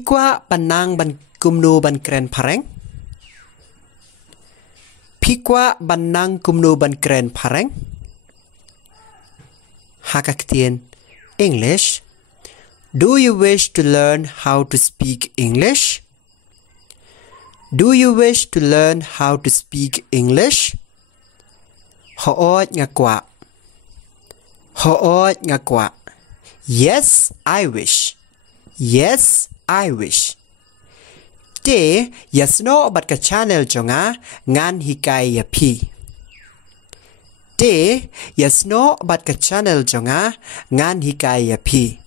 Kwah banang ban kumno ban Kren Phareng. Kwah banang kumno ban Kren Phareng. Kyntien English. Do you wish to learn how to speak English? Do you wish to learn how to speak English? Hoot nga Kwah. Hoot nga Kwah. Yes, I wish. Yes, I wish. Te yasno bat ka channel jonga ngan hikai ya pi. Te yasno bat ka channel jonga ngan hikai ya pi.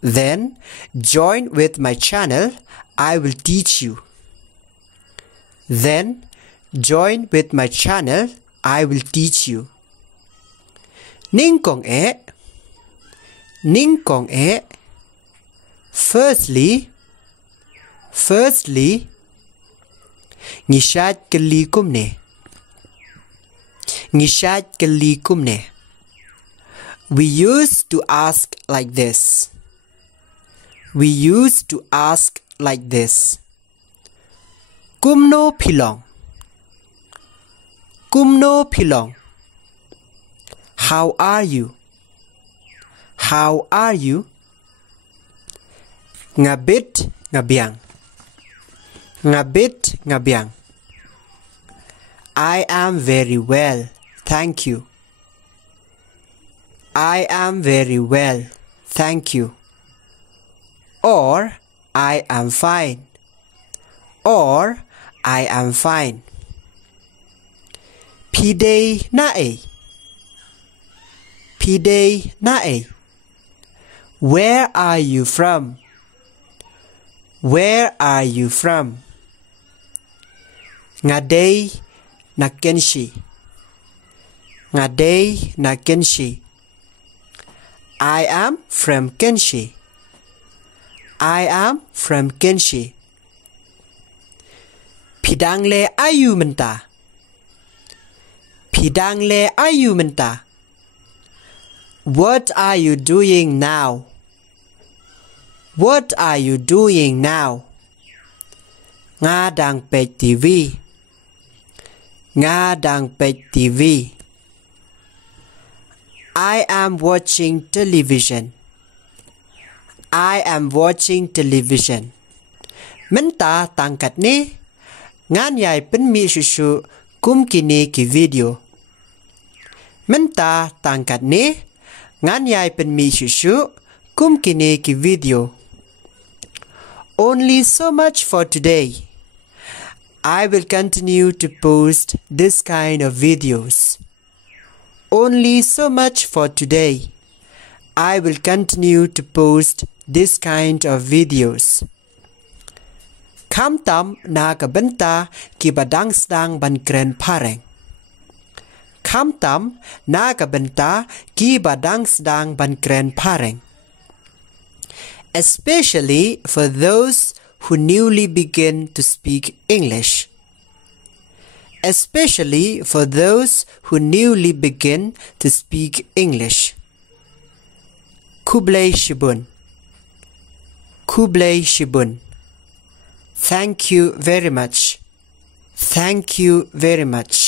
Then join with my channel, I will teach you. Then join with my channel, I will teach you. Ning kong e. Ning kong e. Firstly, ngishat kalikum ne. Ngishat kalikum ne. We used to ask like this. We used to ask like this. Kumno pilong. Kumno pilong. How are you? How are you? Ngabit ngabiang. Ngabit ngabiang. I am very well, thank you. I am very well, thank you. Or I am fine. Or I am fine. Pide nae. Pide nae. Where are you from? Where are you from? Ngadei na kenshi. Ngadei na kenshi. I am from Kenshi. I am from Kenshi. Pidangle ayu menta. Pidangle ayu menta. What are you doing now? What are you doing now? Nga đang peit TV. Nga đang peit TV. I am watching television. I am watching television. Menta tangkat ni. Ngan yai pen mi shuh kum kini ki video. Menta tangkat ni. Ngan yai pen mi shuh kum kini ki video. Only so much for today. I will continue to post this kind of videos. Only so much for today. I will continue to post this kind of videos. Khamtam na kabenta ki badang sedang ban Kren Phareng. Khamtam na kabenta ki badang sedang ban Kren Phareng. Especially for those who newly begin to speak English. Especially for those who newly begin to speak English. Kublai Shibun. Kublai Shibun. Thank you very much. Thank you very much.